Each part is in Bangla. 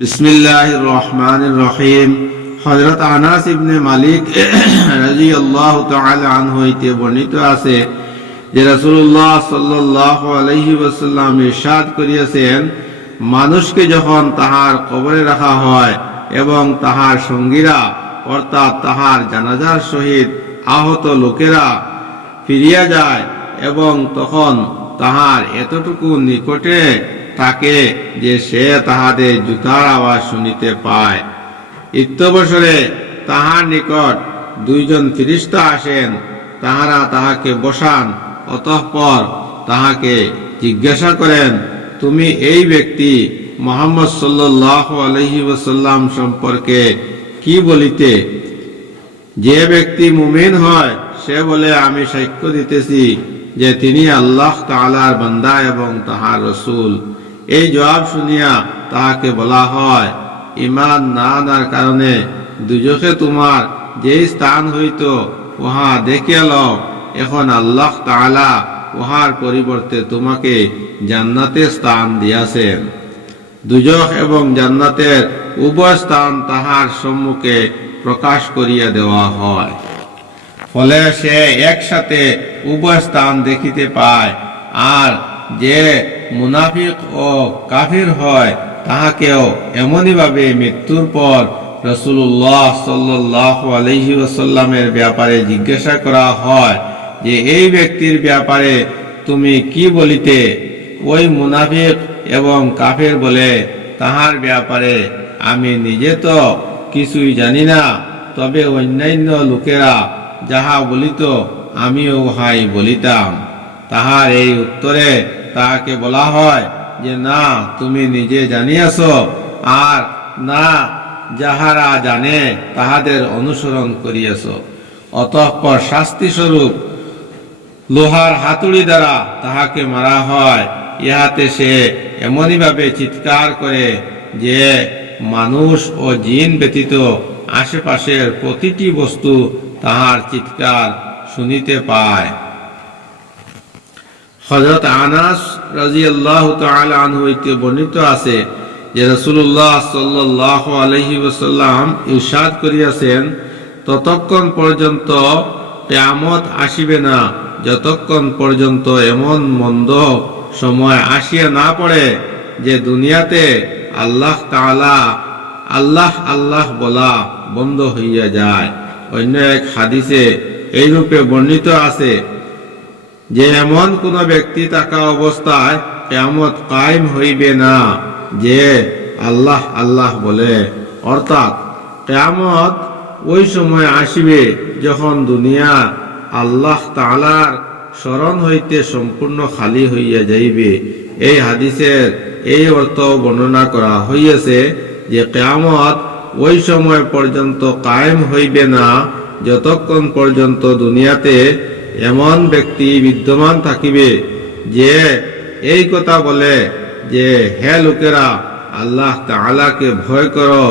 বিসমিল্লাহির রহমানির রহিম। হযরত আনাস ইবনে মালিক রাদিয়াল্লাহু তাআলা আনহু হইতে বর্ণিত আছে যে রাসূলুল্লাহ সাল্লাল্লাহু আলাইহি ওয়াসাল্লাম ইরশাদ করিয়াছেন, মানুষকে যখন তাহার কবরে রাখা হয় এবং তাহার সঙ্গীরা অর্থাৎ তাহার জানাজার সহিত আহত লোকেরা ফিরিয়া যায় এবং তখন তাহার এতটুকু নিকটে থাকে যে সে তাহাদের জুতার আওয়াজ শুনিতে পায়। ইত্যবসরে তাহার নিকট দুইজন ফিরিস্তা আসেন, তাহারা তাহাকে বসান, অতঃপর তাহাকে জিজ্ঞাসা করেন, তুমি এই ব্যক্তি মুহাম্মদ সাল্লাল্লাহু আলাইহি ওয়াসাল্লাম সম্পর্কে কি বলিতে? যে ব্যক্তি মুমিন হয় সে বলে, আমি সাক্ষ্য দিতেছি যে তিনি আল্লাহ তাআলার বান্দা এবং তাহার রাসূল। এই জবাব শুনিয়া তাহাকে বলা হয়, ঈমান না আনার কারণে দুজখে তোমার যে স্থান হইত উহা দেখিয়া লও। এখন আল্লাহ তাআলা উহার পরিবর্তে তোমাকে জান্নাতে স্থান দিয়াছেন। দুজখ এবং জান্নাতের উভয় স্থান তাহার সম্মুখে প্রকাশ করিয়া দেওয়া হয়, ফলে সে একসাথে উভয় স্থান দেখিতে পায়। আর যে মুনাফিক ও কাফির হয় তাহাকেও এমনইভাবে মৃত্যুর পর রাসূলুল্লাহ সাল্লাল্লাহু আলাইহি ওয়াসাল্লামের ব্যাপারে জিজ্ঞাসা করা হয় যে এই ব্যক্তির ব্যাপারে তুমি কি বলিতে? ওই মুনাফিক এবং কাফির বলে, তাহার ব্যাপারে আমি নিজে তো কিছুই জানি না, তবে অন্যান্য লোকেরা যাহা বলিত আমিও উহাই বলিতাম। তাহার এই উত্তরে তাহাকে বলা হয় যে না তুমি নিজে জানিয়াছ, আর না যাহারা জানে তাহাদের অনুসরণ করিয়াছ। অতঃপর শাস্তি স্বরূপ লোহার হাতুড়ি দ্বারা তাহাকে মারা হয়। ইহাতে সে এমনইভাবে চিৎকার করে যে মানুষ ও জিন ব্যতীত আশেপাশের প্রতিটি বস্তু তাহার চিৎকার শুনিতে পায়। হযরত আনাস রাদিয়াল্লাহু তাআলা আনহু হইতে বর্ণিত আছে যে রাসূলুল্লাহ সাল্লাল্লাহু আলাইহি ওয়াসাল্লাম ইরশাদ করিয়াছেন, ততক্ষণ পর্যন্ত কিয়ামত আসিবে না যতক্ষণ পর্যন্ত এমন মন্দ সময় আসিয়া না পড়ে যে দুনিয়াতে আল্লাহ তাআলা আল্লাহ আল্লাহ বলা বন্ধ হইয়া যায়। অন্য এক হাদিসে এইরূপে বর্ণিত আছে যে এমন কোন ব্যক্তি থাকা অবস্থায় কিয়ামত কায়েম হইবে না যে আল্লাহ আল্লাহ বলে। অর্থাৎ কিয়ামত ওই সময় আসিবে যখন দুনিয়া আল্লাহ তাআলার স্মরণ হইতে সম্পূর্ণ খালি হইয়া যাইবে। এই হাদিসের এই অর্থ বর্ণনা করা হইয়াছে যে কিয়ামত ওই সময় পর্যন্ত কায়েম হইবে না যতক্ষণ পর্যন্ত দুনিয়াতে এমন ব্যক্তি বিদ্যমান থাকিবে যে এই কথা বলে যে হে লোকেরা, আল্লাহ তাআলাকে ভয় করো,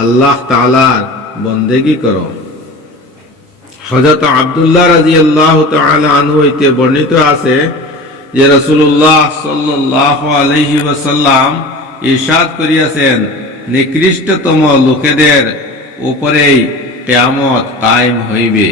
আল্লাহ তাআলার বন্দেগী করো। হযরত আব্দুল্লাহ রাদিয়াল্লাহু তাআলা আনহু হইতে বর্ণিত আছে যে রাসূলুল্লাহ সাল্লাল্লাহু আলাইহি ওয়াসাল্লাম ইরশাদ করিয়াছেন, নিকৃষ্টতম লোকেদের উপরেই কিয়ামত কায়েম হইবে।